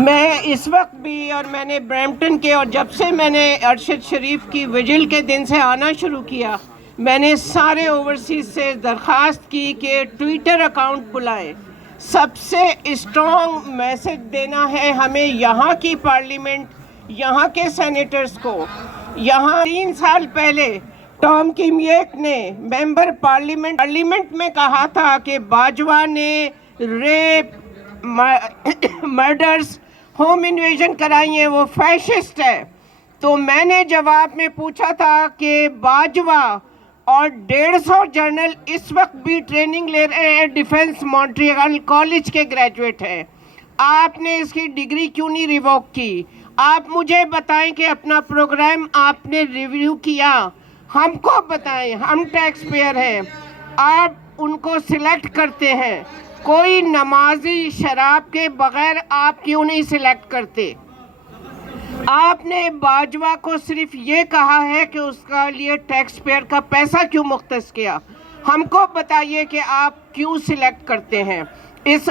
میں اس وقت بھی اور میں نے برمپٹن کے اور جب سے میں نے ارشد شریف کی وجل کے دن سے آنا شروع کیا میں نے سارے اوورسیز سے درخواست کی کہ ٹویٹر اکاؤنٹ بلائیں. سب سے اسٹرانگ میسج دینا ہے ہمیں یہاں کی پارلیمنٹ، یہاں کے سینیٹرز کو. یہاں 3 سال پہلے ٹام کیمیک نے ممبر پارلیمنٹ میں کہا تھا کہ باجوہ نے ریپ، مرڈرز، ہوم انویژن کرائی ہیں، وہ فیشسٹ ہے. تو میں نے جواب میں پوچھا تھا کہ باجوہ اور 150 جرنل اس وقت بھی ٹریننگ لے رہے ہیں، ڈیفنس مونٹریال کالج کے گریجویٹ ہیں. آپ نے اس کی ڈگری کیوں نہیں ریووک کی؟ آپ مجھے بتائیں کہ اپنا پروگرام آپ نے ریویو کیا. ہم کو بتائیں، ہم ٹیکس پیئر ہیں. آپ ان کو سلیکٹ کرتے ہیں. کوئی نمازی شراب کے بغیر آپ کیوں نہیں سلیکٹ کرتے؟ آپ نے باجوہ کو صرف یہ کہا ہے کہ اس کا لیے ٹیکس پیئر کا پیسہ کیوں مختص کیا. ہم کو بتائیے کہ آپ کیوں سلیکٹ کرتے ہیں.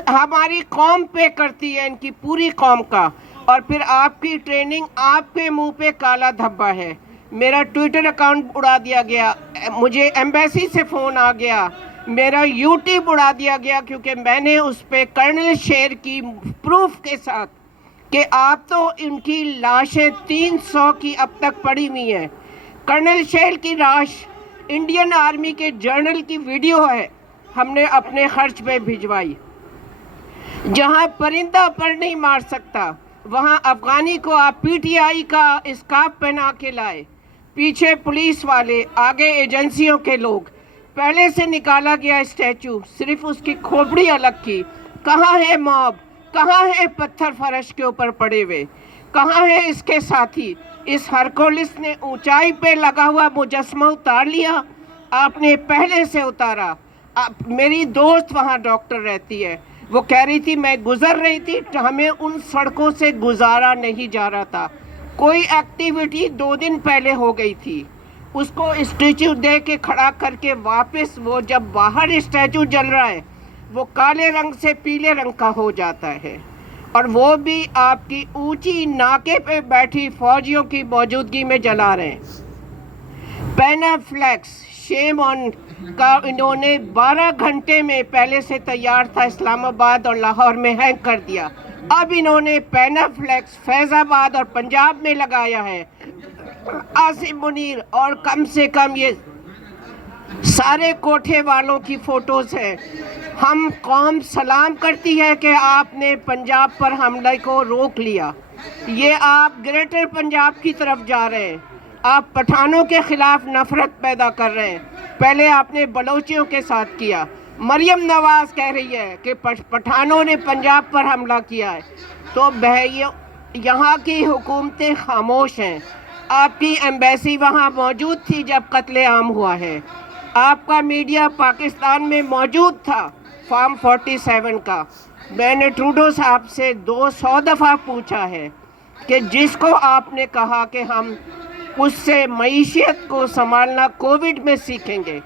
ہماری قوم پہ کرتی ہے، ان کی پوری قوم کا، اور پھر آپ کی ٹریننگ آپ کے منہ پہ کالا دھبا ہے. میرا ٹویٹر اکاؤنٹ اڑا دیا گیا، مجھے ایمبیسی سے فون آ گیا، میرا یوٹیوب اڑا دیا گیا کیونکہ میں نے اس پہ کرنل شیر کی پروف کے ساتھ کہ آپ تو ان کی لاشیں 300 کی اب تک پڑی ہوئی ہیں. کرنل شیر کی لاش انڈین آرمی کے جرنل کی ویڈیو ہے، ہم نے اپنے خرچ پہ بھجوائی. جہاں پرندہ پر نہیں مار سکتا وہاں افغانی کو آپ پی ٹی آئی کا اسکارف پہنا کے لائے. پیچھے پولیس والے، آگے ایجنسیوں کے لوگ. پہلے سے نکالا گیا اسٹیچو، صرف اس کی کھوپڑی الگ کی. کہاں ہے موب؟ کہاں ہے پتھر فرش کے اوپر پڑے ہوئے؟ کہاں ہے اس کے ساتھی؟ اس ہرکولس نے اونچائی پہ لگا ہوا مجسمہ اتار لیا. آپ نے پہلے سے اتارا. میری دوست وہاں ڈاکٹر رہتی ہے، وہ کہہ رہی تھی میں گزر رہی تھی، ہمیں ان سڑکوں سے گزارا نہیں جا رہا تھا. کوئی ایکٹیویٹی 2 دن پہلے ہو گئی تھی، اس کو اسٹیچو دے کے کھڑا کر کے واپس وہ جب باہر اسٹیچو جل رہا ہے وہ کالے رنگ سے پیلے رنگ کا ہو جاتا ہے، اور وہ بھی آپ کی اونچی ناکے پہ بیٹھی فوجیوں کی موجودگی میں جلا رہے ہیں. پینا فلیکس شیم آن کا انہوں نے 12 گھنٹے میں پہلے سے تیار تھا، اسلام آباد اور لاہور میں ہینگ کر دیا. اب انہوں نے پینا فلیکس فیض آباد اور پنجاب میں لگایا ہے. عاصم منیر اور کم سے کم یہ سارے کوٹھے والوں کی فوٹوز ہیں. ہم قوم سلام کرتی ہے کہ آپ نے پنجاب پر حملے کو روک لیا. یہ آپ گریٹر پنجاب کی طرف جا رہے ہیں. آپ پٹھانوں کے خلاف نفرت پیدا کر رہے ہیں. پہلے آپ نے بلوچیوں کے ساتھ کیا. مریم نواز کہہ رہی ہے کہ پٹھانوں نے پنجاب پر حملہ کیا ہے. تو یہاں کی حکومتیں خاموش ہیں. آپ کی ایمبیسی وہاں موجود تھی جب قتل عام ہوا ہے. آپ کا میڈیا پاکستان میں موجود تھا فارم 47 کا. میں نے ٹروڈو صاحب سے 200 دفعہ پوچھا ہے کہ جس کو آپ نے کہا کہ ہم اس سے معیشت کو سنبھالنا کووڈ میں سیکھیں گے،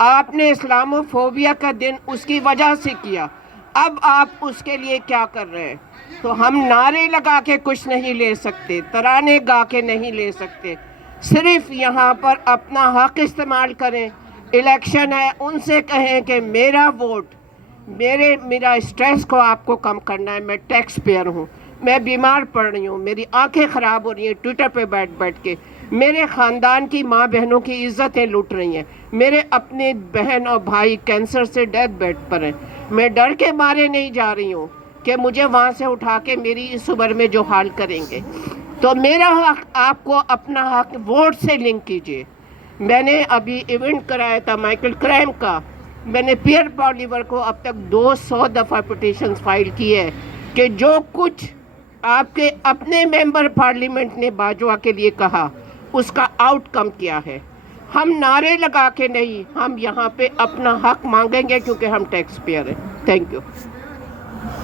آپ نے اسلامو فوبیا کا دن اس کی وجہ سے کیا. اب آپ اس کے لیے کیا کر رہے ہیں؟ تو ہم نعرے لگا کے کچھ نہیں لے سکتے، ترانے گا کے نہیں لے سکتے. صرف یہاں پر اپنا حق استعمال کریں. الیکشن ہے، ان سے کہیں کہ میرا ووٹ، میرا اسٹریس کو آپ کو کم کرنا ہے. میں ٹیکس پیئر ہوں، میں بیمار پڑ رہی ہوں، میری آنکھیں خراب ہو رہی ہیں ٹویٹر پہ بیٹھ کے. میرے خاندان کی ماں بہنوں کی عزتیں لوٹ رہی ہیں. میرے اپنے بہن اور بھائی کینسر سے ڈیتھ بیڈ پر ہیں. میں ڈر کے مارے نہیں جا رہی ہوں کہ مجھے وہاں سے اٹھا کے میری اس عمر میں جو حال کریں گے. تو میرا حق، آپ کو اپنا حق ووٹ سے لنک کیجئے. میں نے ابھی ایونٹ کرایا تھا مائیکل کرائم کا. میں نے پیئر پالیور کو اب تک 200 دفعہ پٹیشنز فائل کی ہے کہ جو کچھ آپ کے اپنے ممبر پارلیمنٹ نے باجوہ کے لیے کہا اس کا آؤٹ کم کیا ہے. ہم نعرے لگا کے نہیں، ہم یہاں پہ اپنا حق مانگیں گے کیونکہ ہم ٹیکس پیئر ہیں. Thank you.